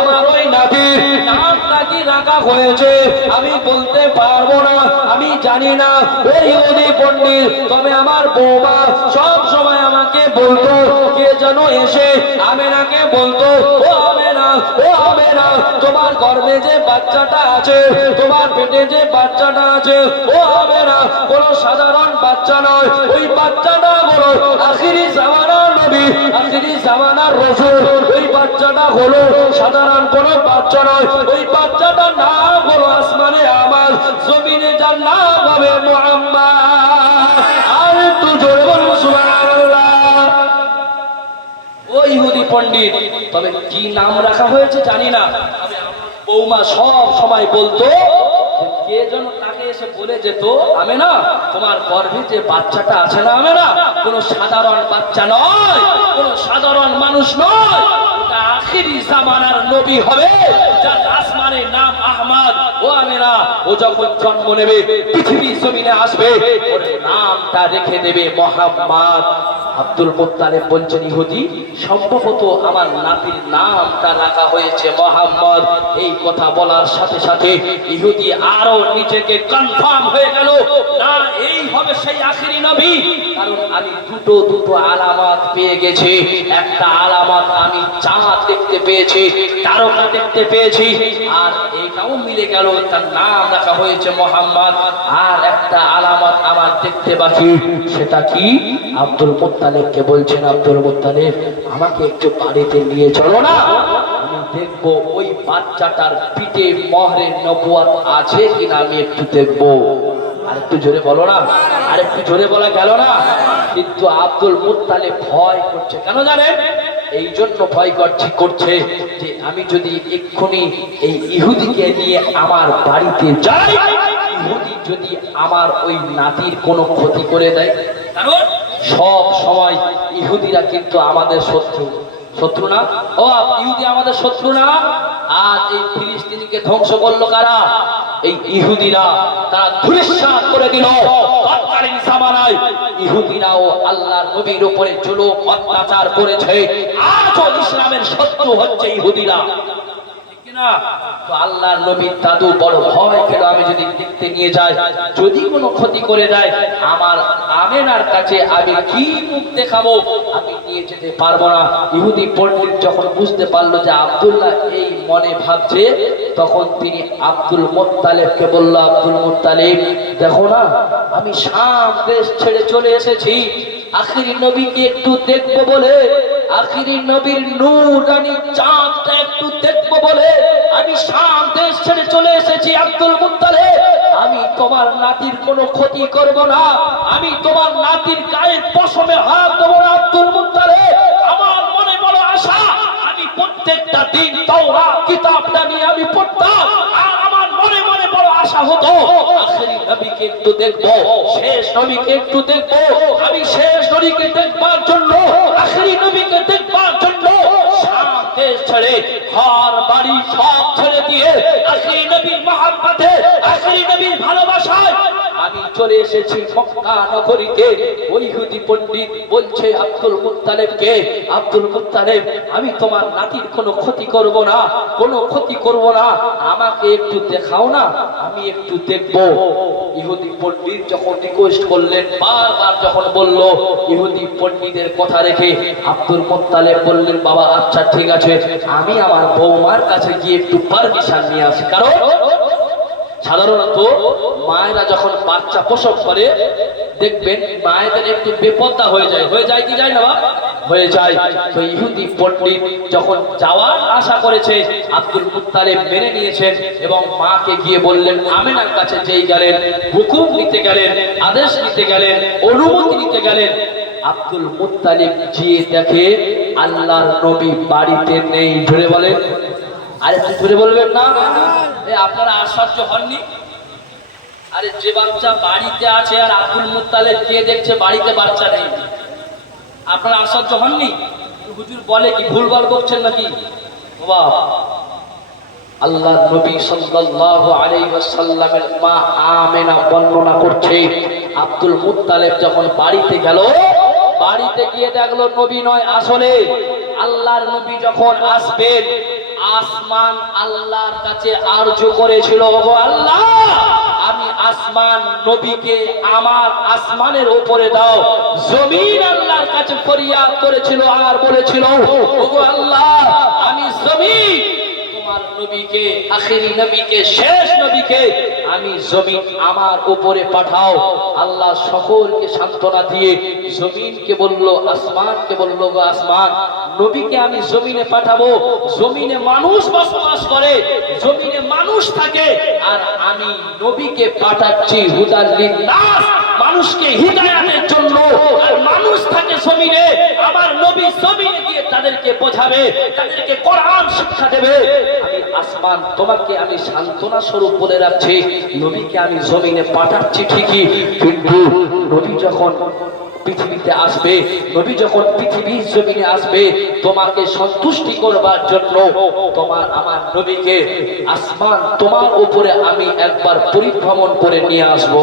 আমার ওই নাতির নাম নাকি রাখা হয়েছে আমি বলতে পারবো না, আমি জানি না। ওই ইহুদি পণ্ডিত, তবে আমার বৌমা সব সময় আমাকে বলতো, কে যেন এসে আমেনাকে বলতো, ও আমেনা, ও আমেনা, তোমার গর্ভে যে বাচ্চাটা আছে, তোমার পেটে যে বাচ্চাটা আছে, ও আমেনা কোনো সাধারণ বাচ্চা নয়, ওই বাচ্চাটা হলো আখিরি জামানার নবী, আখিরি জামানার রাসূল। ওই বাচ্চাটা হলো সাধারণ কোনো বাচ্চা নয়, ওই বাচ্চাটার নাম হলো আসমানে আমার, জমিনে যার নাম হবে মুহাম্মদ। আর একটু জোরে বলুন সুবহানাল্লাহ। ও ইহুদি পণ্ডিত, তবে কি নাম রাখা হয়েছে জানি না, তবে আমার বৌমা সব সময় বলতো, কে যেন তাকে এসে বলে যেত, আমেনা তোমার গর্ভে যে বাচ্চাটা আছে না আমেনা, কোনো সাধারণ বাচ্চা নয়, কোনো সাধারণ মানুষ নয়, ওটা আখিরি জামানার নবী হবে, যার আসমানের নাম আহমদ। ও আমেনা, ও যখন জন্ম নেবে, পৃথিবীর জমিনে আসবে, ওর নামটা রেখে দেবে মুহাম্মদ। আব্দুল মুত্তালিব বলছেন, ইহুদি সম্ভবত আমার নাতির নামটা রাখা হয়েছে মুহাম্মদ। এই কথা বলার সাথে সাথে ইহুদি আরো নিজেকে কনফার্ম হয়ে গেল, না এই হবে সেই আখিরি নবী, কারণ আমি দুটো আলামত পেয়ে গেছি। একটা আলামত আমি চাঁদ দেখতে পেয়েছি, তারকা দেখতে পেয়েছি, আর এটাও মিলে গেল, তার নাম রাখা হয়েছে মুহাম্মদ। আর একটা আলামত আমার দেখতে বাকি, সেটা কি? আব্দুল মুত্তালিবকে বলছেন, আব্দুল মুত্তালিব আমাকে একটু বাড়িতে নিয়ে চলো না, আমি দেখবো ওই বাচ্চাটার পিঠে মোহরে নবুয়ত আছে কিনা, আমি একটু দেখবো। আর একটু জোরে বলো না, আর একটু জোরে বলা গেল না। কিন্তু আব্দুল মুত্তালিব ভয় করছে, কেন জানেন? এই জন্য ভয় করছে যে আমি যদি এক্ষুনি এই ইহুদিকে নিয়ে আমার বাড়িতে যাই, ইহুদি যদি আমার ওই নাতির কোনো ক্ষতি করে দেয়, কারণ সব সময় ইহুদিরা কিন্তু আমাদের শত্রু, শত্রু না? ও ইহুদি আমাদের শত্রু না? আর এই ফিলিস্তিনিকে ধ্বংস করলো কারা? এই ইহুদিরা। তারা ধূলিসাৎ করে দিল তৎকালীন জামানায় ইহুদিরাও আল্লাহর নবীর উপরে জুলুম অত্যাচার করেছে। আজও ইসলামের শত্রু হচ্ছে ইহুদিরা, ঠিক না? তো আল্লাহর নবীর দাদু বড় ভয় পেল, আমি যদি দেখতে নিয়ে যাই, যদি কোনো ক্ষতি করে দেয়, আমার আমেনার কাছে আমি কি মুখ দেখাবো, আমি নিয়ে যেতে পারবো না। ইহুদি পণ্ডিত যখন বুঝতে পারলো যে আব্দুল্লাহ এই মনে ভাবছে, তখন তিনি আব্দুল মুত্তালিবকে বলল, আব্দুল মুত্তালিব দেখো না, আমি শাম দেশ ছেড়ে চলে এসেছি আখিরি নবীকে একটু দেখবো বলে, আখিরি নবীর নূরানি চাঁদটা একটু দেখবো বলে আমি শাম দেশ ছেড়ে চলে এসেছি। আব্দুল মুত্তালিব, আমি তোমার নাতির কোনো ক্ষতি করব না, আমি তোমার নাতির গায়ে পশমে হাত দেবো না। আব্দুল মুত্তালিব, আমার মনে বড় আশা, আমি প্রত্যেকটা দিন তাওরাত কিতাবটা নিয়ে আমি পড়তাম, আর আমার মনে মনে বড় আশা হতো আখিরি নবীকে একটু দেখবো, শেষ নবীকে একটু দেখবো। আমি শেষ নবীকে দেখবার জন্য, আখিরি নবীকে দেখবার জন্য শাম দেশ ছেড়ে, ঘর বাড়ি সব ছেড়ে দিয়ে আখিরি নবীর মহব্বতে, আখিরি নবীর ভালোবাসায় আমি চলে এসেছি মক্কা নগরীতে। ওই ইহুদি পণ্ডিত বলছে আব্দুল মুত্তালিবকে, আব্দুল মুত্তালিব আমি তোমার নাতির কোনো ক্ষতি করব না, কোনো ক্ষতি করব না, আমাকে একটু দেখাও না, আমি একটু দেখব। ইহুদি পণ্ডিত যখন রিকোয়েস্ট করলেন, বারবার যখন বলল, ইহুদি পণ্ডিতের কথা রেখে আব্দুল মুত্তালিব বললেন, বাবা আচ্ছা ঠিক আছে, আমি আমার বৌমার কাছে গিয়ে একটু পারমিশন নিয়ে আসি। কারণ সাধারণত মায়েরা যখন বাচ্চা প্রসব করে, দেখবেন মায়েদের একটু বেপরদা হয়ে যায় কি যায় না? হয়ে যায়। তো ইহুদি পণ্ডিত যখন যাওয়ার আশা করেছে, আব্দুল মুত্তালিব মেনে নিয়েছেন এবং মাকে গিয়ে বললেন, আমেনার কাছে যেই গেলেন, হুকুম নিতে গেলেন, আদেশ নিতে গেলেন, অনুমতি নিতে গেলেন, আব্দুল মুত্তালিব গিয়ে দেখে আল্লাহর নবী বাড়িতে নেই। ধরে বলেন, আরে ধরে বলবেন না? আপনারা আশ্চর্য হননি? আরে যে বাচ্চা বাড়িতে আছে আর আব্দুল মুত্তালিব কে দেখছে বাড়িতে বাচ্চা নেই, আপনারা আশ্চর্য হননি? হুজুর বলে কি ভুলভাল করছেন নাকি? বাবা, আল্লাহ নবী সাল্লাল্লাহু আলাইহি ওয়াসাল্লামের মা আমেনা বর্ণনা করছে, আব্দুল মুত্তালিব যখন বাড়িতে গেল, বাড়িতে গিয়ে দেখলো নবী নয়, আসলে আল্লাহর নবী যখন আসবেন আসমান আল্লাহর কাছে আরজু করেছিল, ওগো আল্লাহ আমি আসমান নবীকে আমার আসমানের উপরে দাও। জমিন আল্লাহর কাছে ফরিয়াদ করেছিল আর বলেছিল, ওগো আল্লাহ আমি জমিন তোমার নবীকে, আখেরি নবীকে, শেষ নবীকে আমি জমিন আমার উপরে পাঠাও। আল্লাহ সকলকে সান্ত্বনা দিয়ে জমিনকে বলল, আসমানকে বলল, গো আসমান নবীকে আমি জমিনে পাঠাবো। জমিনে মানুষ বসবাস করে, জমিনে মানুষ থাকে, আর আমি নবীকে পাঠাচ্ছি হুদাল লিন্নাস, মানুষকে হিদায়াতের জন্য। আর মানুষ থাকে জমিনে, আমার নবী জমিনে গিয়ে তাদেরকে বোঝাবে, তাদেরকে কোরআন শিক্ষা দেবে। আমি আসমান তোমাকে আমি সান্ত্বনা স্বরূপ বলে রাখছি, নবীকে আমি জমিনে পাঠাচ্ছি ঠিকই, কিন্তু নবী যখন পৃথিবীতে আসবে, নবী যখন পৃথিবীর জমিনে আসবে তোমাকে সন্তুষ্টি করবার জন্য, তোমার আমার নবীকে আসমান তোমার উপরে আমি একবার পরিভ্রমণ করে নিয়ে আসবো।